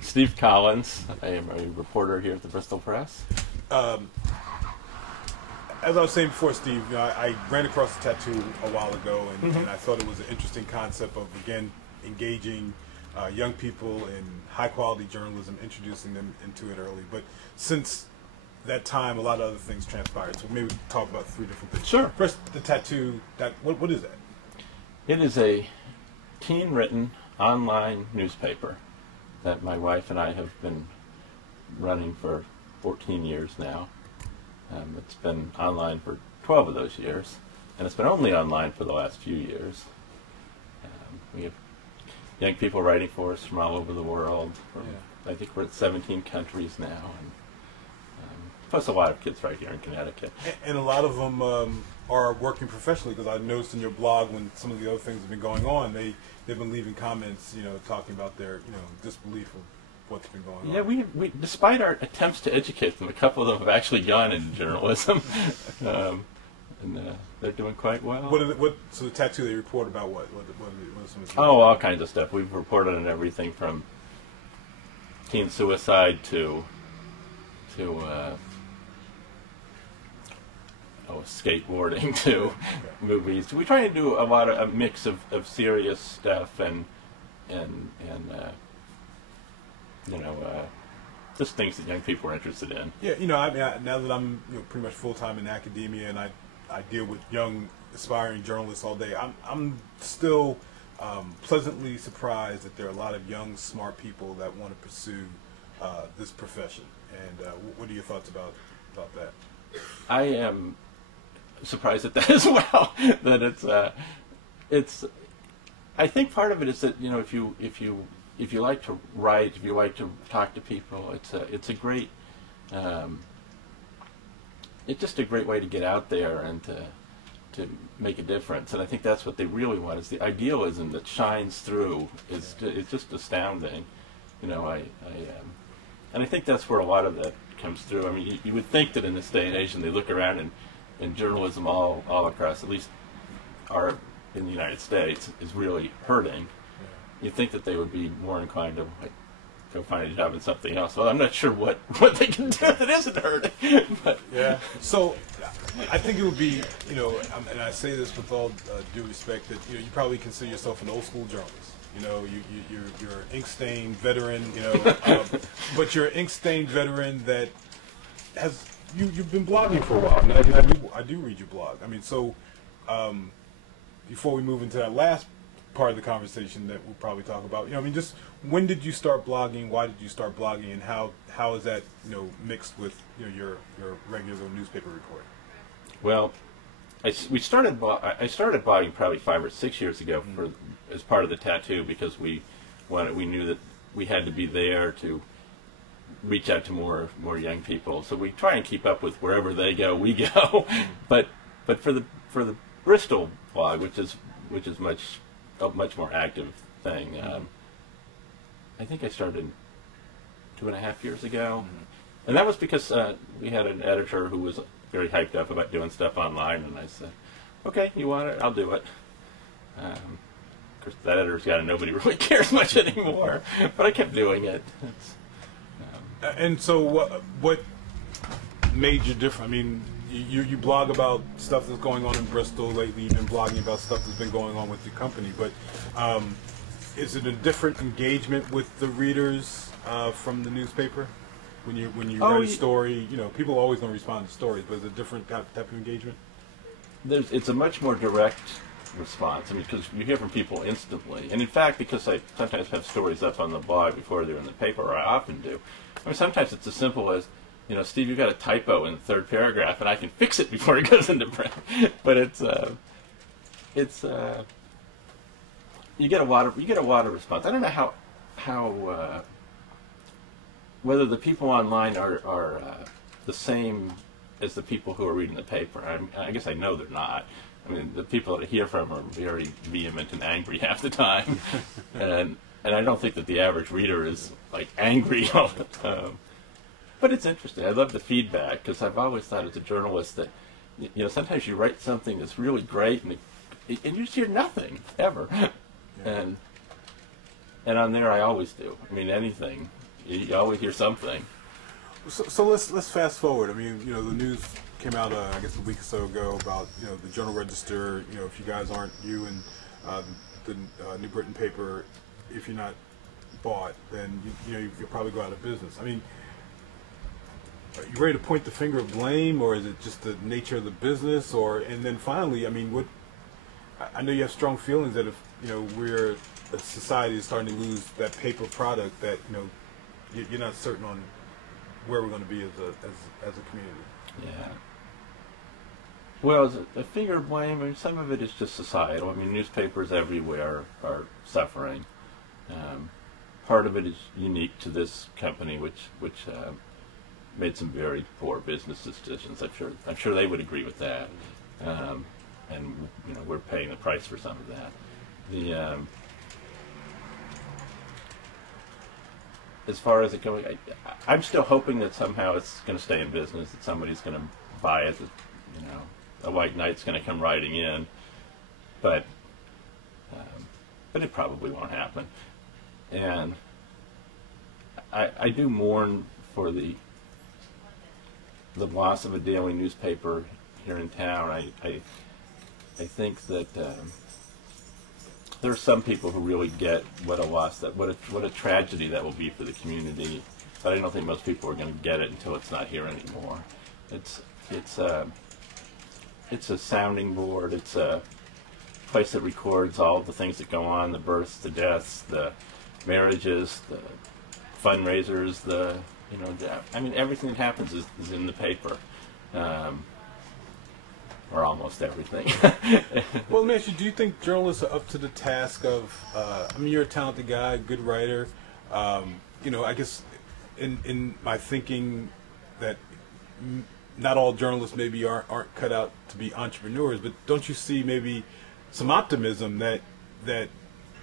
Steve Collins. I am a reporter here at the Bristol Press. As I was saying before, Steve, I ran across the tattoo a while ago, and I thought it was an interesting concept of, again, engaging young people in high-quality journalism, introducing them into it early. But since that time, a lot of other things transpired. So maybe we can talk about three different things. Sure. First, the tattoo. What is that? It is a teen-written online newspaper that my wife and I have been running for 14 years now. It's been online for 12 of those years, and it's been only online for the last few years. We have young people writing for us from all over the world. I think we're at 17 countries now, and plus a lot of kids right here in Connecticut. And a lot of them are working professionally, because I noticed in your blog when some of the other things have been going on, they've been leaving comments, talking about their disbelief of what's been going on. Yeah, we despite our attempts to educate them, a couple of them have actually gone into journalism, and they're doing quite well. So the tattoo they report about what are some of the all kinds of stuff. We've reported on everything from teen suicide to skateboarding to movies. We try to do a mix of serious stuff and just things that young people are interested in. Yeah, now that I'm pretty much full time in academia, and I deal with young aspiring journalists all day, I'm still pleasantly surprised that there are a lot of young smart people that want to pursue this profession. And what are your thoughts about that? I am surprised at that as well. That it's. I think part of it is that if you like to write, if you like to talk to people, it's a great. It's just a great way to get out there and to make a difference. And I think that's what they really want, is the idealism that shines through. It's just astounding. And I think that's where a lot of that comes through. I mean, you would think that in this day and age, and they look around and journalism all across, at least in the United States, is really hurting. You'd think that they would be more inclined to go find a job in something else. Well, I'm not sure what they can do that isn't hurting. But yeah. So I think it would be, and I say this with all due respect, that you probably consider yourself an old school journalist. You're an ink-stained veteran, but you're an ink-stained veteran that you've been blogging for a while. And I do read your blog. I mean, so before we move into that last part of the conversation that we'll probably talk about, just when did you start blogging? Why did you start blogging? And how is that mixed with your regular newspaper reporting? Well, I started blogging probably 5 or 6 years ago as part of the tattoo, because we knew that we had to be there to reach out to more young people. So we try and keep up with wherever they go, we go. But for the Bristol blog, which is a much more active thing, I think I started 2.5 years ago, and that was because we had an editor who was very hyped up about doing stuff online, and I said, "Okay, you want it? I'll do it." Of course, that editor's got and nobody really cares much anymore, but I kept doing it. And so, what made you different? I mean, you blog about stuff that's going on in Bristol lately. You've been blogging about stuff that's been going on with your company, but is it a different engagement with the readers from the newspaper when you write a story? People are always going to respond to stories, but is it a different type of engagement? It's a much more direct response. I mean, because you hear from people instantly, and in fact, because I sometimes have stories up on the blog before they're in the paper, or I often do. I mean, sometimes it's as simple as, Steve, you've got a typo in the third paragraph, and I can fix it before it goes into print. But you get a lot of response. I don't know how whether the people online are the same as the people who are reading the paper. I guess I know they're not. I mean, the people that I hear from are very vehement and angry half the time, and I don't think that the average reader is like angry all the time. But it's interesting. I love the feedback, because I've always thought as a journalist that sometimes you write something that's really great and you just hear nothing ever, and and on there I always do. I mean, anything, you always hear something. So let's fast forward. I mean, you know, the news came out, I guess, a week or so ago about, you know, the Journal Register. You know, if you guys aren't, you and the New Britain paper, if you're not bought, then you'll probably go out of business. I mean, are you ready to point the finger of blame, or is it just the nature of the business? Or, and then finally, I mean, what? I know you have strong feelings that if, you know, we're a society is starting to lose that paper product, that, you know, you're not certain on where we're going to be as a community. Yeah. Well, as a finger of blame, I mean, some of it is just societal. I mean, newspapers everywhere are suffering. Part of it is unique to this company, which made some very poor business decisions. I'm sure they would agree with that. And you know, we're paying the price for some of that. As far as it goes, I'm still hoping that somehow it's going to stay in business, that somebody's going to buy it, that, you know, a white knight's going to come riding in, but it probably won't happen. And I do mourn for the loss of a daily newspaper here in town. I think that there are some people who really get what a loss, what a tragedy that will be for the community. But I don't think most people are going to get it until it's not here anymore. It's a sounding board. It's a place that records all the things that go on: the births, the deaths, the marriages, the fundraisers. I mean, everything that happens is in the paper. Or almost everything. Well, let me ask you, do you think journalists are up to the task of, I mean, you're a talented guy, good writer. You know, I guess in my thinking that not all journalists maybe aren't cut out to be entrepreneurs, but don't you see maybe some optimism that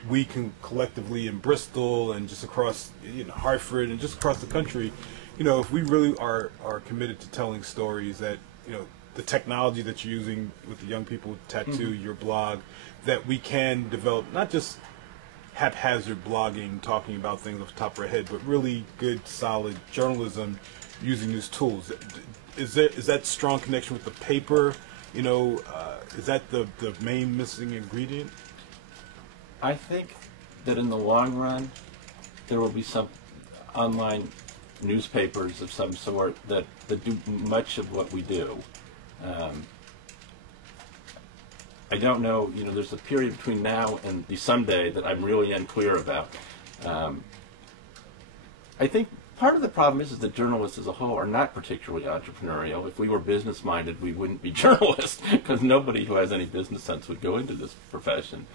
we can collectively in Bristol and just across, you know, Hartford and just across the country, you know, if we really are committed to telling stories, that, you know, the technology that you're using with the young people with Tattoo, your blog, that we can develop not just haphazard blogging, talking about things off the top of our head, but really good, solid journalism using these tools. Is that strong connection with the paper? You know, is that the main missing ingredient? I think that in the long run, there will be some online newspapers of some sort that do much of what we do. I don't know, you know, there's a period between now and the someday that I'm really unclear about. I think part of the problem is that journalists as a whole are not particularly entrepreneurial. If we were business-minded, we wouldn't be journalists, because nobody who has any business sense would go into this profession.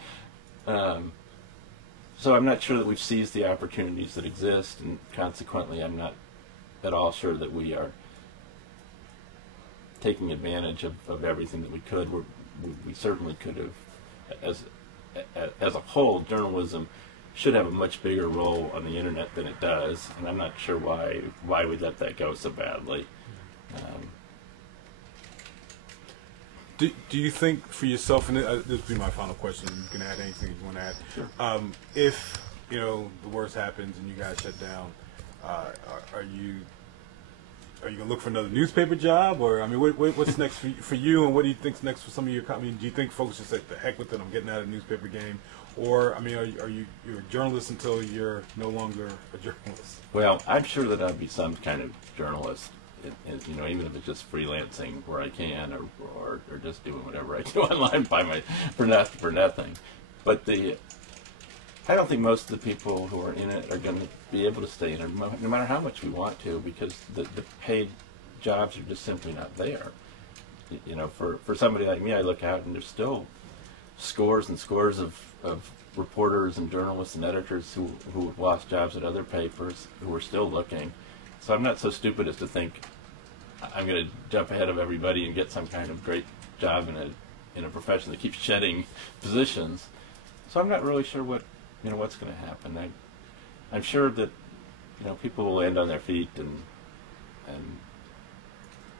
So I'm not sure that we've seized the opportunities that exist, and consequently I'm not at all sure that we are taking advantage of everything that we could. We certainly could have, as a whole, journalism should have a much bigger role on the internet than it does, and I'm not sure why we let that go so badly. Do you think for yourself, and this will be my final question, you can add anything you want to add. Sure. If, you know, the worst happens and you guys shut down, are you going to look for another newspaper job? Or, I mean, what's next for you, and what do you think's next for some of your, I mean, do you think folks just say, the heck with it, I'm getting out of the newspaper game? Or, I mean, you're a journalist until you're no longer a journalist? Well, I'm sure that I'd be some kind of journalist, you know, even if it's just freelancing where I can, or just doing whatever I do online for nothing. But I don't think most of the people who are in it are going to be able to stay in it, no matter how much we want to, because the paid jobs are just simply not there. You know, for somebody like me, I look out and there's still scores and scores of reporters and journalists and editors who have lost jobs at other papers who are still looking. So I'm not so stupid as to think I'm going to jump ahead of everybody and get some kind of great job in a profession that keeps shedding positions. So I'm not really sure what's going to happen. I'm sure that, you know, people will land on their feet, and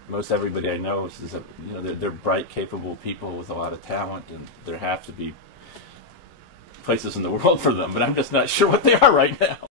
most everybody I know is they're bright, capable people with a lot of talent, and there have to be places in the world for them, but I'm just not sure what they are right now.